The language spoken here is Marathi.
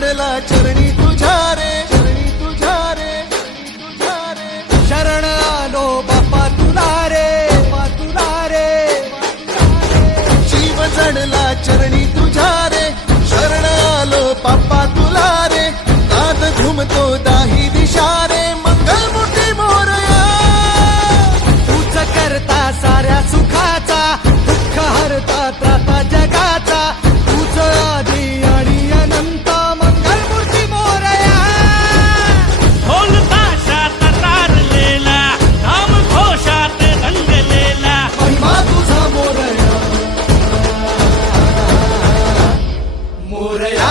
चढला चरणी तुझ्या रे, चरणी तुझ्या रे, तुझ्या रे. शरण आलो बाप्पा तुला रे, बाप्पा तुला रे. जीव चढला चरणी तुझ्या रे, शरण आलो बाप्पा तुला रे. नाद घुमतो दाही दिशा रे, मंगलमूर्ती मोरया. तूच करता साऱ्या सुखाचा, दुःख हरता त्राता जगाचा. तूच आदी आणि अनंत, मंगलमूर्ती मोरया. ढोल ताशात तारलेला, नाम घोषात रंगलेला. महिमा तुझा मोरया, मोरया.